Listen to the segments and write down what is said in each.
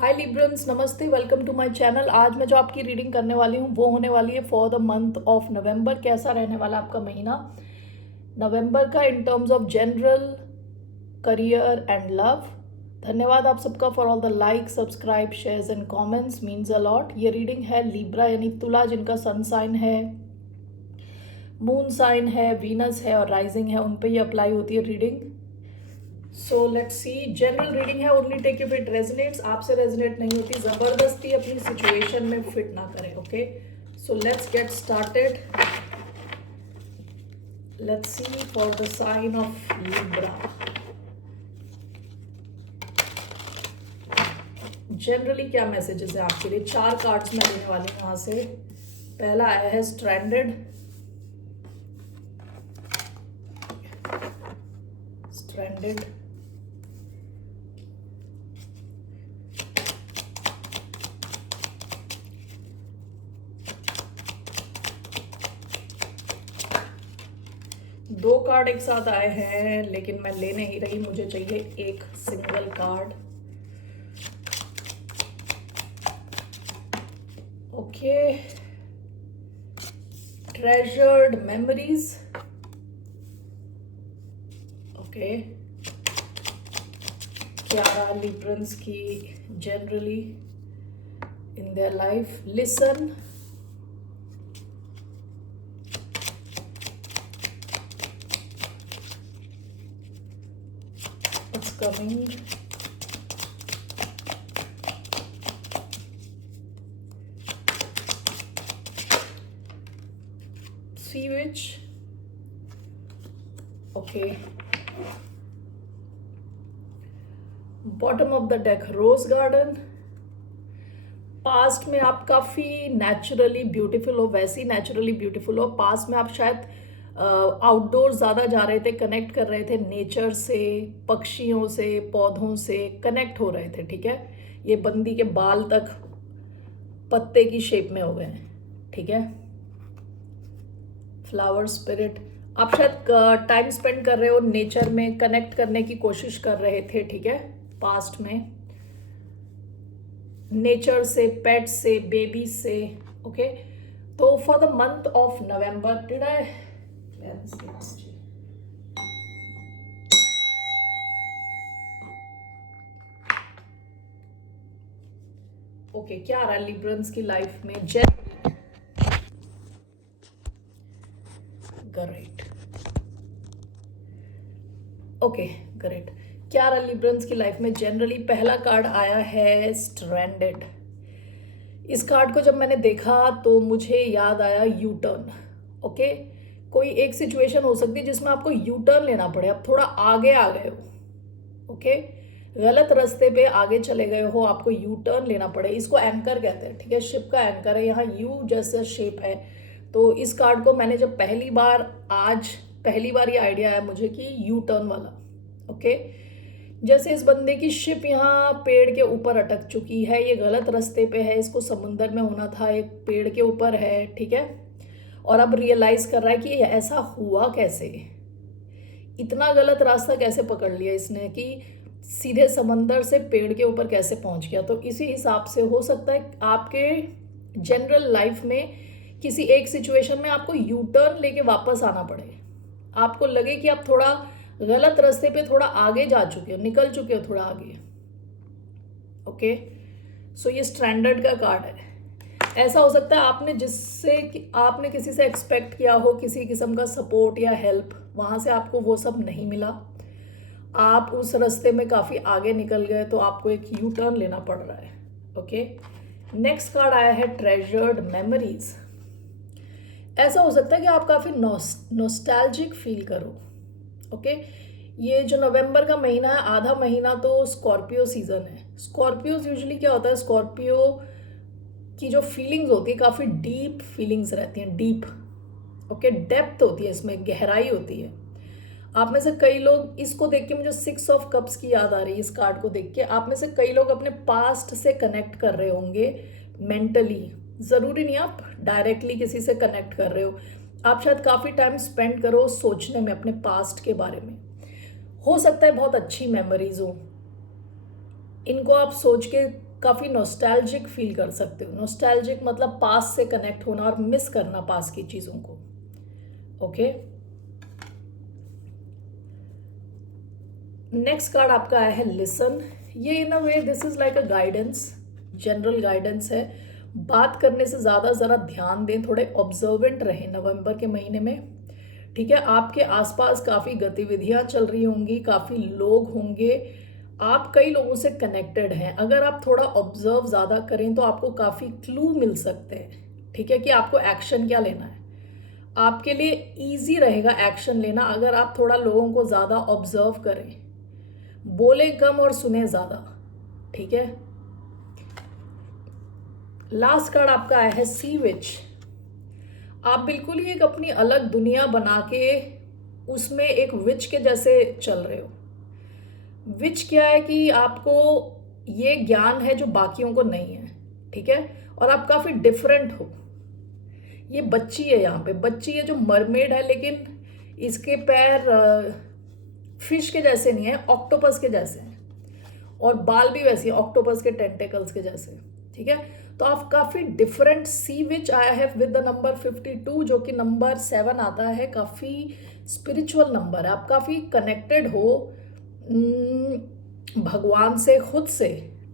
हाय Librans, नमस्ते, welcome to my channel. आज मैं जो आपकी रीडिंग करने वाली हूँ वो होने वाली है फॉर द मंथ ऑफ नवंबर। कैसा रहने वाला आपका महीना नवंबर का in terms of general, career and love. धन्यवाद आप सबका for all the like, subscribe, shares and comments, means a lot. ये रीडिंग है लिब्रा यानी तुला, जिनका सन साइन है, मून साइन है, वीनस है और राइजिंग है, उन पे ये अप्लाई होती है reading. So let's see, general reading है, only take if it resonates. आपसे रेजोनेट नहीं होती, जबरदस्ती अपनी सिचुएशन में फिट ना करें। Okay, so let's get started. Let's see for the sign of Libra. Generally क्या मैसेजेस है आपके लिए? 4 कार्ड्स मैं लेने वाली हूँ यहाँ से। पहला आया है स्ट्रैंडेड। स्ट्रैंडेड, दो कार्ड एक साथ आए हैं लेकिन मैं ले नहीं रही, मुझे चाहिए एक single card. Okay, treasured memories. Okay, क्या लिब्रंस की generally in their life? Listen, what's coming? Sea witch. Okay. Bottom of the deck rose garden. Past में आप काफ़ी नेचुरली ब्यूटीफुल हो, वैसी नेचुरली ब्यूटीफुल हो। पास्ट में आप शायद आउटडोर ज़्यादा जा रहे थे, कनेक्ट कर रहे थे नेचर से, पक्षियों से, पौधों से कनेक्ट हो रहे थे। ठीक है, ये बंदी के बाल तक पत्ते की शेप में हो गए हैं। ठीक है, फ्लावर स्पिरिट। आप शायद टाइम स्पेंड कर रहे हो नेचर में, कनेक्ट करने की कोशिश कर रहे थे। ठीक है, पास्ट में नेचर से, पेट से, बेबी से। ओके, तो for the month of November did I okay, क्या आ रहा है लिब्रंस की लाइफ में? ग्रेट। Okay, great. क्या आ रहा है लिब्रंस की लाइफ में जनरली? पहला कार्ड आया है स्ट्रैंडेड। इस कार्ड को जब मैंने देखा तो मुझे याद आया यू टर्न। ओके, कोई एक सिचुएशन हो सकती है जिसमें आपको यू टर्न लेना पड़े, आप थोड़ा आगे आ गए हो। ओके, गलत रास्ते पे आगे चले गए हो, आपको यू टर्न लेना पड़े। इसको एंकर कहते हैं। ठीक है, शिप का एंकर है, यहाँ यू जैसा शेप है। तो इस कार्ड को मैंने जब आज पहली बार ये आइडिया आया मुझे कि यू टर्न वाला। ओके, जैसे इस बंदे की शिप यहाँ पेड़ के ऊपर अटक चुकी है, ये गलत रास्ते पे है, इसको समुंदर में होना था, एक पेड़ के ऊपर है। ठीक है, और अब रियलाइज कर रहा है कि ऐसा हुआ कैसे, इतना गलत रास्ता कैसे पकड़ लिया इसने कि सीधे समंदर से पेड़ के ऊपर कैसे पहुंच गया। तो इसी हिसाब से हो सकता है आपके जनरल लाइफ में किसी एक सिचुएशन में आपको यू टर्न लेके वापस आना पड़े, आपको लगे कि आप थोड़ा गलत रास्ते पे थोड़ा आगे जा चुके हो, निकल चुके हो थोड़ा आगे। ओके, सो ये स्ट्रैंडर्ड का कार्ड है। ऐसा हो सकता है आपने किसी से एक्सपेक्ट किया हो किसी किस्म का सपोर्ट या हेल्प, वहां से आपको वो सब नहीं मिला, आप उस रास्ते में काफ़ी आगे निकल गए, तो आपको एक यू टर्न लेना पड़ रहा है। ओके, नेक्स्ट कार्ड आया है ट्रेजर्ड मेमोरीज। ऐसा हो सकता है कि आप काफ़ी नॉस्टैल्जिक फील करो। ओके, ये जो नवंबर का महीना है, आधा महीना तो स्कॉर्पियो सीजन है। स्कॉर्पियोज यूजुअली क्या होता है, स्कॉर्पियो की जो फीलिंग्स होती है काफ़ी डीप फीलिंग्स रहती हैं, डीप। ओके, डेप्थ होती है इसमें, गहराई होती है। आप में से कई लोग, इसको देख के मुझे 6 ऑफ कप्स की याद आ रही है। इस कार्ड को देख के आप में से कई लोग अपने पास्ट से कनेक्ट कर रहे होंगे मेंटली। ज़रूरी नहीं आप डायरेक्टली किसी से कनेक्ट कर रहे हो, आप शायद काफ़ी टाइम स्पेंड करो सोचने में अपने पास्ट के बारे में। हो सकता है बहुत अच्छी मेमोरीज हो, इनको आप सोच के काफ़ी नॉस्टैल्जिक फील कर सकते हो। नॉस्टैल्जिक मतलब पास से कनेक्ट होना और मिस करना पास की चीज़ों को। ओके, नेक्स्ट कार्ड आपका आया है लिसन। ये in a way this is like a guidance, general guidance है। बात करने से ज़्यादा ज़रा ध्यान दें, थोड़े ऑब्जर्वेंट रहें नवंबर के महीने में। ठीक है, आपके आसपास काफ़ी गतिविधियां चल रही होंगी, काफ़ी लोग होंगे, आप कई लोगों से कनेक्टेड हैं। अगर आप थोड़ा ऑब्जर्व ज़्यादा करें तो आपको काफ़ी क्लू मिल सकते हैं। ठीक है, कि आपको एक्शन क्या लेना है। आपके लिए इजी रहेगा एक्शन लेना अगर आप थोड़ा लोगों को ज़्यादा ऑब्जर्व करें, बोले कम और सुने ज़्यादा। ठीक है, लास्ट कार्ड आपका आया है सी विच। आप बिल्कुल ही एक अपनी अलग दुनिया बना के उसमें एक विच के जैसे चल रहे हो। विच क्या है कि आपको ये ज्ञान है जो बाकियों को नहीं है। ठीक है, और आप काफ़ी डिफरेंट हो। ये बच्ची है, यहाँ पे बच्ची है जो मरमेड है, लेकिन इसके पैर फिश के जैसे नहीं है, ऑक्टोपस के जैसे हैं, और बाल भी वैसे ऑक्टोपस के टेंटेकल्स के जैसे। ठीक है, तो आप काफ़ी डिफरेंट। सी विच आया है विद द नंबर 52, जो कि नंबर 7 आता है। काफ़ी स्पिरिचुअल नंबर है। आप काफ़ी कनेक्टेड हो भगवान से, खुद से।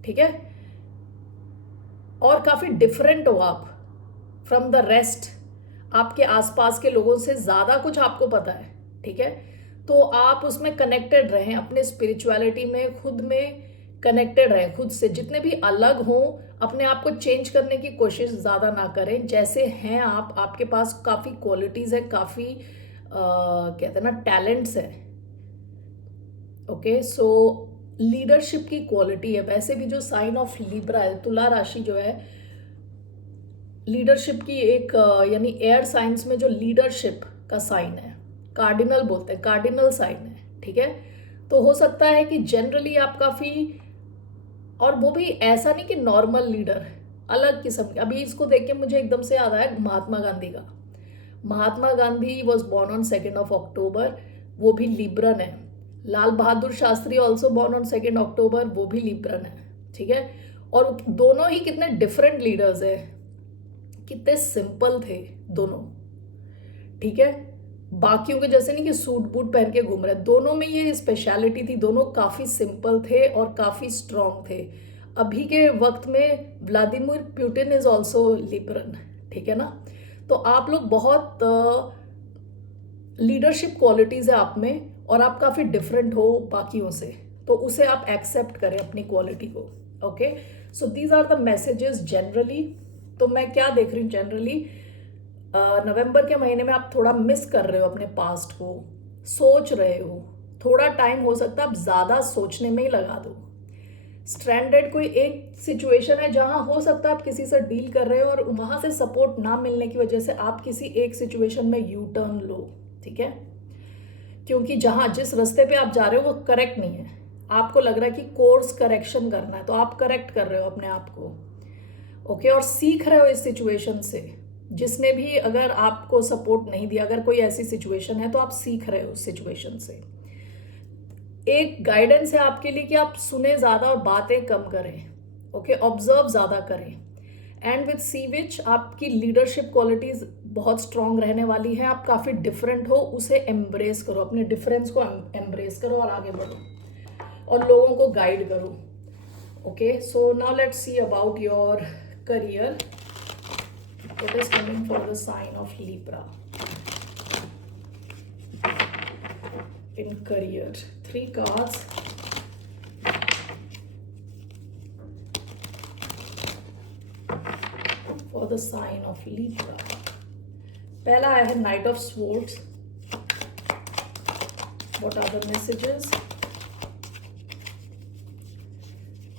ठीक है, और काफ़ी डिफरेंट हो आप फ्रॉम द रेस्ट। आपके आसपास के लोगों से ज़्यादा कुछ आपको पता है। ठीक है, तो आप उसमें कनेक्टेड रहें, अपने स्पिरिचुअलिटी में, खुद में कनेक्टेड रहें। खुद से जितने भी अलग हों, अपने आप को चेंज करने की कोशिश ज़्यादा ना करें। जैसे हैं आप, आपके पास काफ़ी क्वालिटीज़ है, काफ़ी कहते हैं ना टैलेंट्स है। ओके, सो लीडरशिप की क्वालिटी है। वैसे भी जो साइन ऑफ लिब्रा है, तुला राशि जो है, लीडरशिप की एक यानी एयर साइंस में जो लीडरशिप का साइन है, कार्डिनल बोलते हैं, कार्डिनल साइन है। ठीक है, तो हो सकता है कि जनरली आप काफ़ी, और वो भी ऐसा नहीं कि नॉर्मल लीडर, अलग किस्म के। अभी इसको देख के मुझे एकदम से याद आया महात्मा गांधी का। Mahatma Gandhi was born on 2 अक्टूबर, वो भी लिब्रन है। Lal Bahadur Shastri also born on 2 अक्टूबर, वो भी लिब्रन है। ठीक है, और दोनों ही कितने डिफरेंट लीडर्स है, कितने सिंपल थे दोनों। ठीक है, बाकियों के जैसे नहीं कि सूट बूट पहन के घूम रहे। दोनों में ये स्पेशलिटी थी, दोनों काफ़ी सिंपल थे और काफ़ी स्ट्रांग थे। अभी के वक्त में Vladimir Putin is also liberal. ठीक है ना, तो आप लोग बहुत लीडरशिप क्वालिटीज़ है आप में, और आप काफ़ी डिफरेंट हो बाकियों से, तो उसे आप एक्सेप्ट करें अपनी क्वालिटी को। Okay, so these are the messages generally. तो मैं क्या देख रही हूँ जनरली, नवंबर के महीने में आप थोड़ा मिस कर रहे हो अपने पास्ट को, सोच रहे हो। थोड़ा टाइम हो सकता है आप ज़्यादा सोचने में ही लगा दो। स्ट्रैंडेड कोई एक सिचुएशन है जहां हो सकता है आप किसी से डील कर रहे हो और वहां से सपोर्ट ना मिलने की वजह से आप किसी एक सिचुएशन में यू टर्न लो। ठीक है, क्योंकि जहां जिस रास्ते पे आप जा रहे हो वो करेक्ट नहीं है। आपको लग रहा है कि कोर्स करेक्शन करना है, तो आप करेक्ट कर रहे हो अपने आप को। ओके, और सीख रहे हो इस सिचुएशन से। जिसने भी अगर आपको सपोर्ट नहीं दिया, अगर कोई ऐसी सिचुएशन है, तो आप सीख रहे हो उस सिचुएशन से। एक गाइडेंस है आपके लिए कि आप सुने ज़्यादा और बातें कम करें। ओके, ऑब्जर्व ज़्यादा करें। एंड विथ सी विच आपकी लीडरशिप क्वालिटीज़ बहुत स्ट्रांग रहने वाली है। आप काफ़ी डिफरेंट हो, उसे एम्ब्रेस करो, अपने डिफरेंस को एम्ब्रेस करो और आगे बढ़ो और लोगों को गाइड करो। Okay, so now let's see about your career. What is coming for the sign of Libra in career? 3 cards. For the sign of Libra. पहला आया है Knight of Swords. What are the messages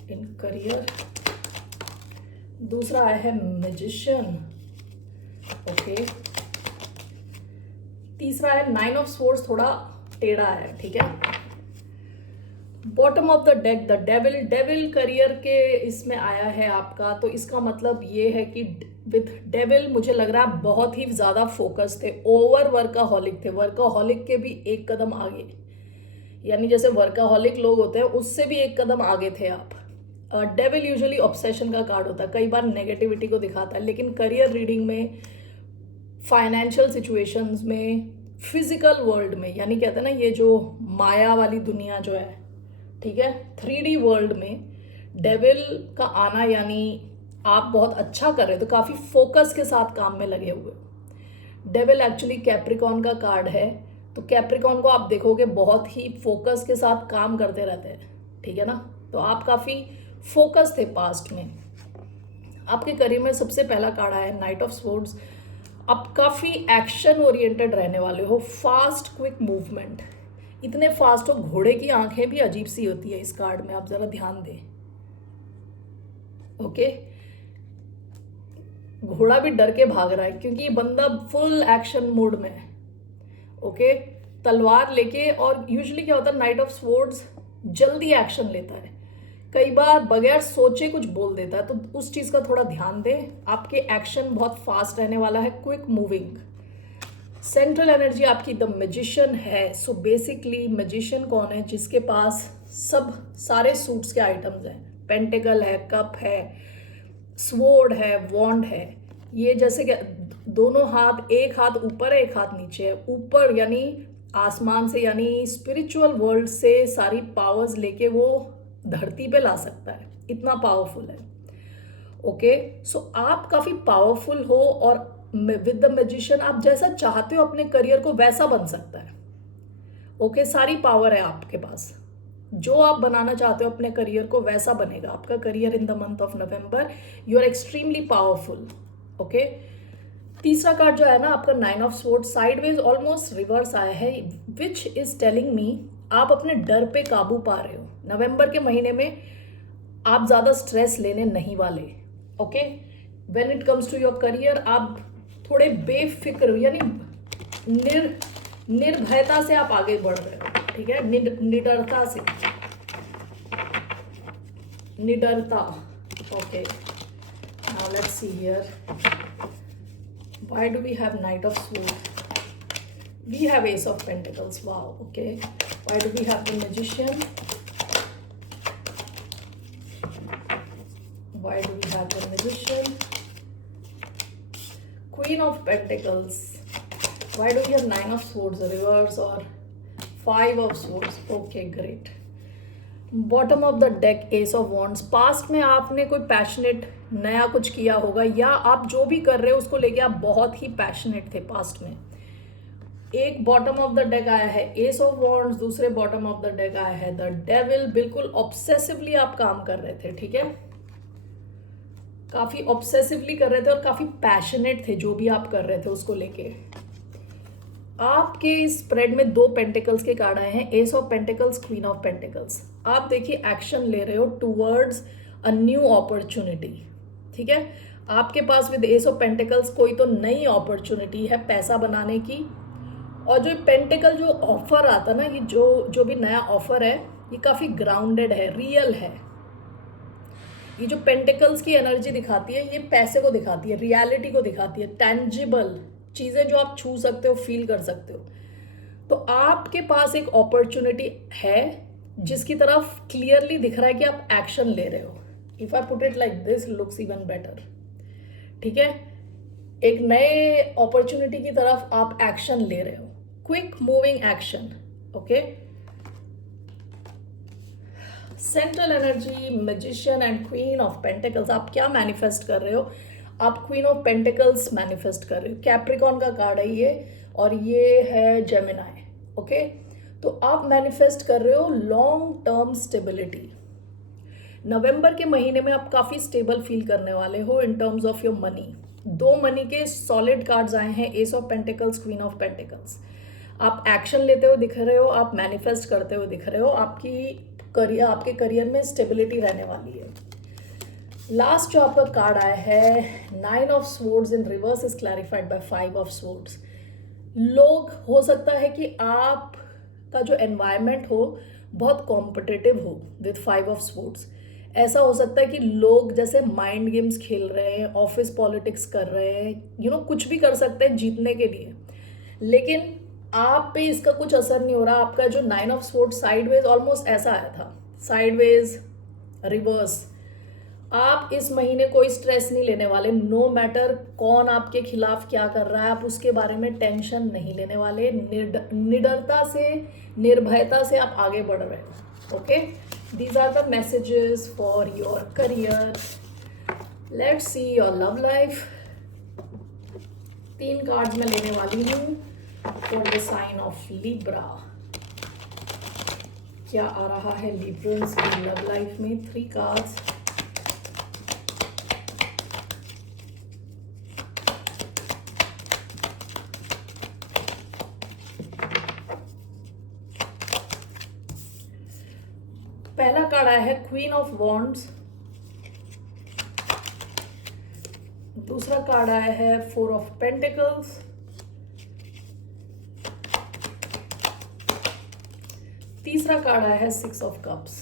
in career? दूसरा आया है Magician. Okay, तीसरा है 9 of swords, थोड़ा टेढ़ा है। ठीक है, bottom of the deck the devil. Devil career के इसमें आया है आपका, तो इसका मतलब ये है कि विथ डेविल मुझे लग रहा है बहुत ही ज़्यादा फोकस थे, ओवर वर्काहॉलिक थे। वर्काहॉलिक के भी एक कदम आगे, यानी जैसे वर्काहॉलिक लोग होते हैं उससे भी एक कदम आगे थे आप। डेविल यूजुअली ऑब्सेशन का कार्ड होता है, कई बार नेगेटिविटी को दिखाता है, लेकिन करियर रीडिंग में, फाइनेंशियल सिचुएशंस में, फिजिकल वर्ल्ड में, यानी कहते हैं ना ये जो माया वाली दुनिया जो है, ठीक है, 3D वर्ल्ड में डेविल का आना यानी आप बहुत अच्छा कर रहे हो, तो काफ़ी फोकस के साथ काम में लगे हुए हो। डेविल एक्चुअली कैप्रिकॉन का कार्ड है, तो कैप्रिकॉन को आप देखोगे बहुत ही फोकस के साथ काम करते रहते हैं, ठीक है ना। तो आप काफ़ी फोकस थे पास्ट में। आपके करियर में सबसे पहला कार्ड आया है नाइट ऑफ स्वॉर्ड्स। आप काफ़ी एक्शन ओरिएंटेड रहने वाले हो, फास्ट क्विक मूवमेंट, इतने फास्ट हो, घोड़े की आंखें भी अजीब सी होती है इस कार्ड में, आप ज़रा ध्यान दें। ओके, घोड़ा भी डर के भाग रहा है क्योंकि ये बंदा फुल एक्शन मोड में है। ओके, तलवार लेके, और यूजुअली क्या होता है नाइट ऑफ स्वॉर्ड्स जल्दी एक्शन लेता है, कई बार बगैर सोचे कुछ बोल देता है, तो उस चीज़ का थोड़ा ध्यान दें। आपके एक्शन बहुत फास्ट रहने वाला है, क्विक मूविंग। सेंट्रल एनर्जी आपकी द मैजिशियन है। सो बेसिकली मैजिशियन कौन है? जिसके पास सब सारे सूट्स के आइटम्स हैं, पेंटिकल है, कप है, स्वॉर्ड है, वॉन्ड है। ये जैसे कि दोनों हाथ, एक हाथ ऊपर है, एक हाथ नीचे है। ऊपर यानी आसमान से, यानी स्पिरिचुअल वर्ल्ड से सारी पावर्स लेके वो धरती पे ला सकता है, इतना पावरफुल है। ओके, सो आप काफ़ी पावरफुल हो, और विद द मैजिशियन आप जैसा चाहते हो अपने करियर को वैसा बन सकता है। ओके, सारी पावर है आपके पास, जो आप बनाना चाहते हो अपने करियर को वैसा बनेगा आपका career in the month of November. You are extremely powerful. Okay, तीसरा कार्ड जो है ना आपका nine of swords, sideways almost reverse आया है, विच इज टेलिंग मी आप अपने डर पे काबू पा रहे हो। नवंबर के महीने में आप ज़्यादा स्ट्रेस लेने नहीं वाले। Okay, when it comes to your career आप थोड़े बेफिक्र यानी निर्भयता से आप आगे बढ़ रहे हो, ठीक है, निडरता से, निडरता। Okay, now let's see here, why do we have knight of swords? We have ace of pentacles. Wow. Okay, why do we have the magician? Why do we have the magician? Queen of pentacles. Why do we have nine of swords reverse or five of swords? Okay, great. Bottom of the deck ace of wands. Past में आपने कोई passionate नया कुछ किया होगा, या आप जो भी कर रहे हो उसको लेके आप बहुत ही पैशनेट थे पास्ट में। एक बॉटम ऑफ द डेक आया है एस ऑफ वॉन्ड्स, दूसरे बॉटम ऑफ द डेक आया है द डेविल। बिल्कुल ऑब्सेसिवली आप काम कर रहे थे, ठीक है, काफी ऑब्सेसिवली कर रहे थे और काफी पैशनेट थे जो भी आप कर रहे थे उसको लेके। आपके इस स्प्रेड में दो पेंटिकल्स के कार्ड आए हैं, S of pentacles, queen of pentacles. आप देखिए एक्शन ले रहे हो टूवर्ड्स अ न्यू अपॉर्चुनिटी, ठीक है। आपके पास विद एस ऑफ पेंटिकल्स कोई तो नई अपॉर्चुनिटी है पैसा बनाने की, और जो पेंटिकल जो ऑफर आता ना, ये जो भी नया ऑफर है ये काफ़ी ग्राउंडेड है, रियल है। ये जो पेंटिकल्स की एनर्जी दिखाती है ये पैसे को दिखाती है, रियलिटी को दिखाती है, टेंजिबल चीज़ें जो आप छू सकते हो, फील कर सकते हो। तो आपके पास एक अपॉर्चुनिटी है जिसकी तरफ क्लियरली दिख रहा है कि आप एक्शन ले रहे हो। If I put it like this looks even better, ठीक है, एक नए अपॉर्चुनिटी की तरफ आप एक्शन ले रहे हो, quick moving action. Okay, central energy, magician and queen of pentacles. आप क्या मैनिफेस्ट कर रहे हो? आप क्वीन ऑफ पेंटिकल्स मैनिफेस्ट कर रहे हो। कैप्रिकॉन का कार्ड है ये, और ये है जेमिनाई। ओके, तो आप मैनिफेस्ट कर रहे हो लॉन्ग टर्म स्टेबिलिटी। नवंबर के महीने में आप काफ़ी स्टेबल फील करने वाले हो in terms of your money. दो मनी के सॉलिड कार्ड्स आए हैं, S of pentacles, queen of pentacles. आप एक्शन लेते हुए दिख रहे हो, आप मैनिफेस्ट करते हुए दिख रहे हो, आपके करियर में स्टेबिलिटी रहने वाली है। लास्ट जो आपका कार्ड आया है nine of swords in reverse is clarified by five of swords. लोग, हो सकता है कि आपका जो एनवायरनमेंट हो बहुत कॉम्पिटिटिव हो विद फाइव ऑफ स्वॉर्ड्स। ऐसा हो सकता है कि लोग जैसे माइंड गेम्स खेल रहे हैं, ऑफिस पॉलिटिक्स कर रहे हैं, कुछ भी कर सकते हैं जीतने के लिए, लेकिन आप पे इसका कुछ असर नहीं हो रहा। आपका जो nine of swords sideways almost ऐसा आया था, साइडवेज, रिवर्स, आप इस महीने कोई स्ट्रेस नहीं लेने वाले। नो मैटर कौन आपके खिलाफ क्या कर रहा है, आप उसके बारे में टेंशन नहीं लेने वाले। निडरता से, निर्भयता से आप आगे बढ़ रहे हो। Okay, these are the messages for your career. Let's see your love life. 3 cards मैं लेने वाली हूँ for the sign of Libra. क्या आ रहा है लिब्रंस की लव लाइफ में? 3 कार्ड्स। पहला कार्ड आया है क्वीन ऑफ वॉन्ड्स। दूसरा कार्ड आया है 4 ऑफ पेंटिकल्स। तीसरा कार्ड आया है 6 of cups.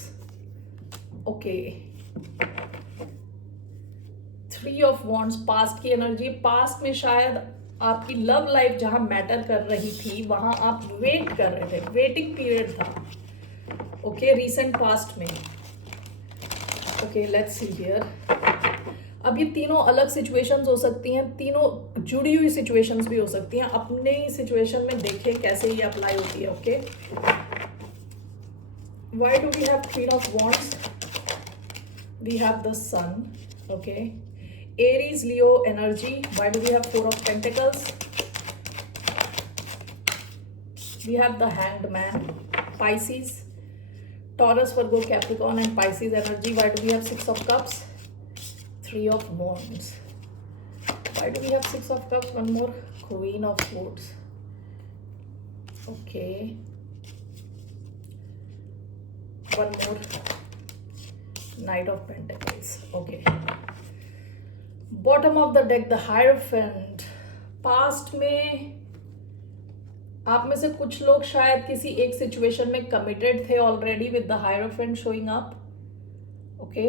Okay, 3 of wands past की एनर्जी। पास्ट में शायद आपकी लव लाइफ जहां मैटर कर रही थी वहां आप वेट कर रहे थे, वेटिंग पीरियड था। ओके, रीसेंट पास्ट में। Okay, let's see here. अब ये तीनों अलग सिचुएशंस हो सकती हैं, तीनों जुड़ी हुई सिचुएशंस भी हो सकती हैं। अपने ही सिचुएशन में देखें कैसे ये अप्लाई होती है। Okay, why do we have Queen of Wands? We have the Sun. Okay, Aries, Leo energy. Why do we have 4 of Pentacles? We have the Hanged Man. Pisces, Taurus, Virgo, Capricorn and Pisces energy. Why do we have 6 of Cups? 3 of Wands. Why do we have 6 of Cups? One more. Queen of Swords. Okay, one more. Knight of Pentacles. Okay, bottom of the deck the Hierophant. Past में आप में से कुछ लोग शायद किसी एक situation में कमिटेड थे already with the hierophant showing up. Okay,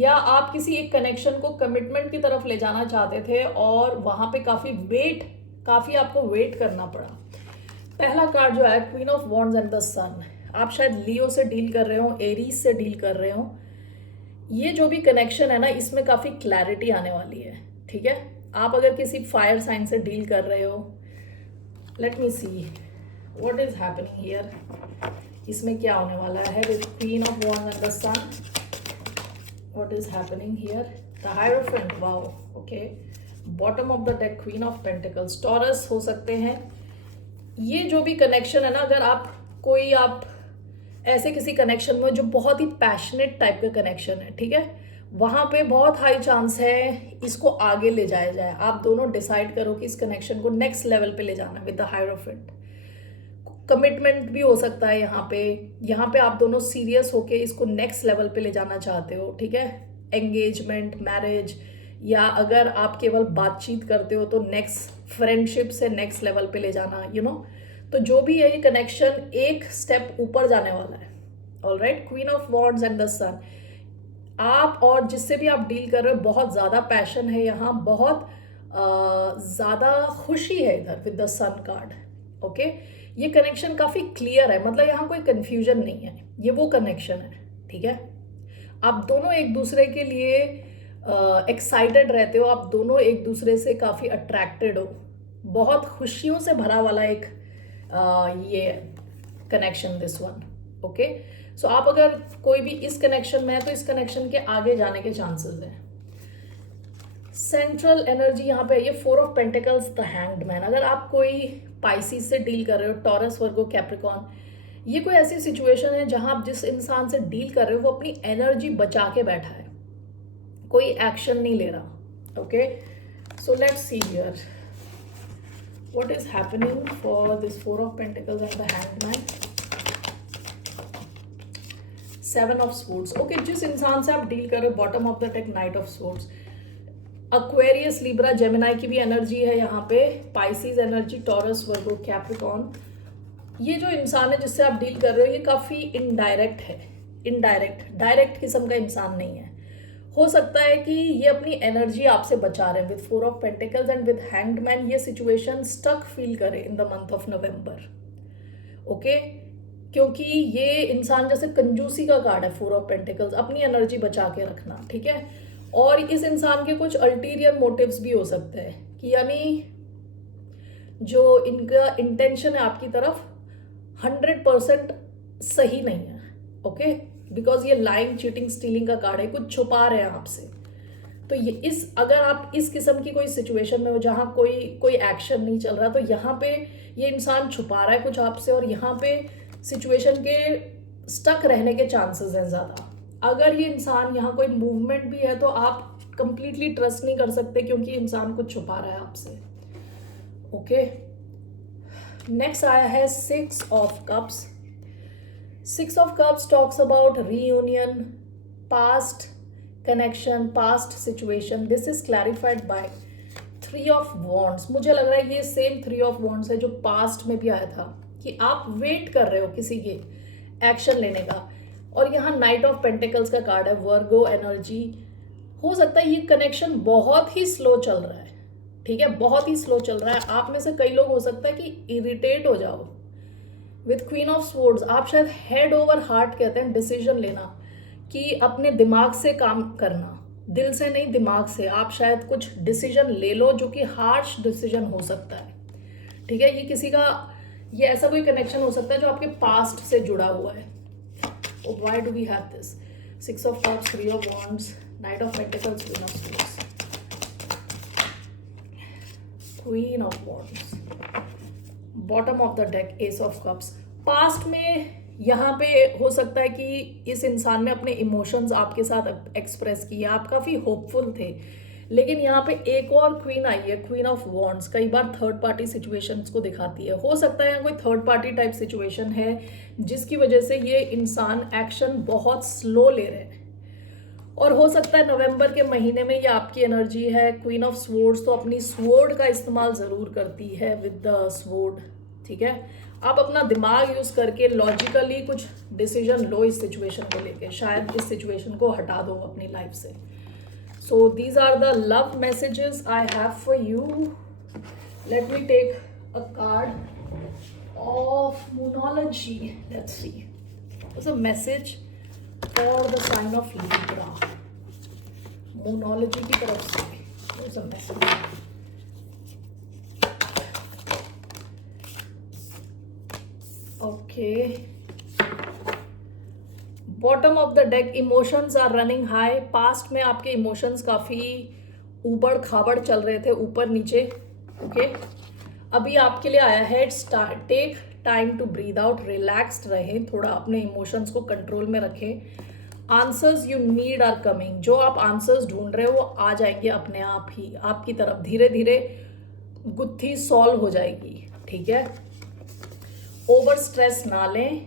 या आप किसी एक कनेक्शन को कमिटमेंट की तरफ ले जाना चाहते थे और वहां पे काफी आपको वेट करना पड़ा। पहला कार्ड जो है queen of wands and the sun. आप शायद लियो से डील कर रहे हो, एरीज से डील कर रहे हो। ये जो भी कनेक्शन है ना, इसमें काफ़ी क्लैरिटी आने वाली है। ठीक है, आप अगर किसी फायर साइन से डील कर रहे हो, let me see what is happening here. इसमें क्या होने वाला है with queen of wands and the sun? What is happening here? The hierophant. Wow, okay, bottom of the deck queen of pentacles. Taurus हो सकते हैं। ये जो भी कनेक्शन है ना, अगर आप ऐसे किसी कनेक्शन में जो बहुत ही पैशनेट टाइप का कनेक्शन है, ठीक है, वहां पे बहुत हाई चांस है इसको आगे ले जाया जाए। आप दोनों डिसाइड करो कि इस कनेक्शन को नेक्स्ट लेवल पे ले जाना है विद द हायरोफेंट। कमिटमेंट भी हो सकता है यहाँ पे आप दोनों सीरियस होके इसको नेक्स्ट लेवल पे ले जाना चाहते हो। ठीक है, एंगेजमेंट, मैरिज, या अगर आप केवल बातचीत करते हो तो नेक्स्ट फ्रेंडशिप से नेक्स्ट लेवल पे ले जाना, यू नो। तो जो भी है ये कनेक्शन एक स्टेप ऊपर जाने वाला है। Alright, queen of wands and the sun. आप और जिससे भी आप डील कर रहे हो बहुत ज़्यादा पैशन है यहाँ, बहुत ज़्यादा खुशी है इधर with the sun card. Okay, ये कनेक्शन काफ़ी क्लियर है, मतलब यहाँ कोई कन्फ्यूजन नहीं है, ये वो कनेक्शन है। ठीक है, आप दोनों एक दूसरे के लिए एक्साइटेड रहते हो, आप दोनों एक दूसरे से काफ़ी अट्रैक्टेड हो। बहुत खुशियों से भरा वाला एक ये कनेक्शन दिस वन। ओके, सो आप अगर कोई भी इस कनेक्शन में है तो इस कनेक्शन के आगे जाने के चांसेस हैं। सेंट्रल एनर्जी यहाँ पे ये 4 of pentacles, the hanged man. अगर आप कोई पाइसिस से डील कर रहे हो, टॉरस, वर्गो, कैप्रिकॉर्न, ये कोई ऐसी सिचुएशन है जहां आप जिस इंसान से डील कर रहे हो वो अपनी एनर्जी बचा के बैठा है, कोई एक्शन नहीं ले रहा। Okay, so let's see here what is happening for this 4 of Pentacles and the Hanged Man. 7 of Swords. Okay, जिस इंसान से आप डील कर रहे हो, bottom of the deck night of swords. Aquarius, Libra, Gemini की भी एनर्जी है यहाँ पे, पाइसिस एनर्जी, टॉरस, वर्गो, कैप्रिकॉर्न। ये जो इंसान है जिससे आप डील कर रहे हो ये काफ़ी इनडायरेक्ट है, डायरेक्ट किस्म का इंसान नहीं है। हो सकता है कि ये अपनी एनर्जी आपसे बचा रहे हैं with 4 of pentacles and with hanged man. ये सिचुएशन स्टक फील करे इन the month of November. Okay, क्योंकि ये इंसान जैसे कंजूसी का कार्ड है 4 ऑफ पेंटिकल्स, अपनी एनर्जी बचा के रखना। ठीक है, और इस इंसान के कुछ अल्टीरियर मोटिव्स भी हो सकते हैं कि यानी जो इनका इंटेंशन है आपकी तरफ 100% सही नहीं है। ओके, बिकॉज ये लाइंग, चीटिंग, स्टीलिंग का कार्ड है, कुछ छुपा रहे हैं आपसे। तो ये अगर आप इस किस्म की कोई सिचुएशन में हो जहाँ कोई एक्शन नहीं चल रहा, तो यहाँ पे ये इंसान छुपा रहा है कुछ आपसे, और यहाँ पे सिचुएशन के स्टक रहने के चांसेस हैं ज़्यादा। अगर ये इंसान यहाँ कोई मूवमेंट भी है तो आप कंप्लीटली ट्रस्ट नहीं कर सकते, क्योंकि इंसान कुछ छुपा रहा है आपसे। ओके, नेक्स्ट आया है 6 of cups. 6 of cups talks about reunion, past connection, past situation. This is clarified by 3 of wands. मुझे लग रहा है ये सेम 3 of wands है जो पास्ट में भी आया था, कि आप वेट कर रहे हो किसी के एक्शन लेने का। और यहाँ नाइट ऑफ पेंटिकल्स का कार्ड है, वर्गो एनर्जी। हो सकता है ये कनेक्शन बहुत ही स्लो चल रहा है, ठीक है, बहुत ही स्लो चल रहा है। आप में से कई लोग हो सकता है कि इरिटेट हो जाओ विथ क्वीन ऑफ स्वॉर्ड्स। आप शायद हेड ओवर हार्ट कहते हैं डिसीजन लेना, कि अपने दिमाग से काम करना, दिल से नहीं दिमाग से। आप शायद कुछ डिसीजन ले लो जो कि हार्श डिसीजन हो सकता है, ठीक है। ये किसी का, ये ऐसा कोई कनेक्शन हो सकता है जो आपके पास्ट से जुड़ा हुआ है। Why do we have this 6 of cups, 3 of wands, knight of pentacles, queen of swords, queen of wands, bottom of the deck ace of cups. Past में यहाँ पे हो सकता है कि इस इंसान ने अपने इमोशंस आपके साथ एक्सप्रेस किए, आप काफ़ी होपफुल थे, लेकिन यहाँ पे एक और क्वीन आई है, क्वीन ऑफ वॉन्ड्स। कई बार थर्ड पार्टी सिचुएशंस को दिखाती है। हो सकता है यहाँ कोई थर्ड पार्टी टाइप सिचुएशन है जिसकी वजह से ये इंसान एक्शन बहुत स्लो ले रहे हैं। और हो सकता है नवंबर के महीने में ये आपकी एनर्जी है, क्वीन ऑफ स्वॉर्ड्स, तो अपनी स्वॉर्ड का इस्तेमाल ज़रूर करती है विद द स्वॉर्ड, ठीक है। आप अपना दिमाग यूज करके लॉजिकली कुछ डिसीजन लो इस सिचुएशन को लेके, शायद इस सिचुएशन को हटा दो अपनी लाइफ से। So these are the love messages I have for you. Let me take a card of moonology, let's see what's a message for the sign of Libra. Moonology की तरफ से what's a message. Okay, bottom of the deck, emotions are running high. Past में आपके emotions काफ़ी ऊबड़ खाबड़ चल रहे थे, ऊपर नीचे। ओके, अभी आपके लिए आया है take time to breathe out, relaxed रहें, थोड़ा अपने इमोशंस को कंट्रोल में रखें। Answers you need are coming, जो आप आंसर्स ढूंढ रहे हो वो आ जाएंगे अपने आप ही आपकी तरफ, धीरे धीरे गुत्थी सॉल्व हो जाएगी, ठीक है। ओवर स्ट्रेस ना लें,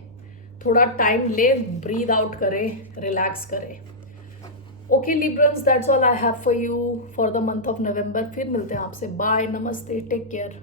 थोड़ा टाइम ले, ब्रीद आउट करें, रिलैक्स करें। Okay Librans, that's all I have for you for the month of November. फिर मिलते हैं आपसे, बाय, नमस्ते, टेक केयर।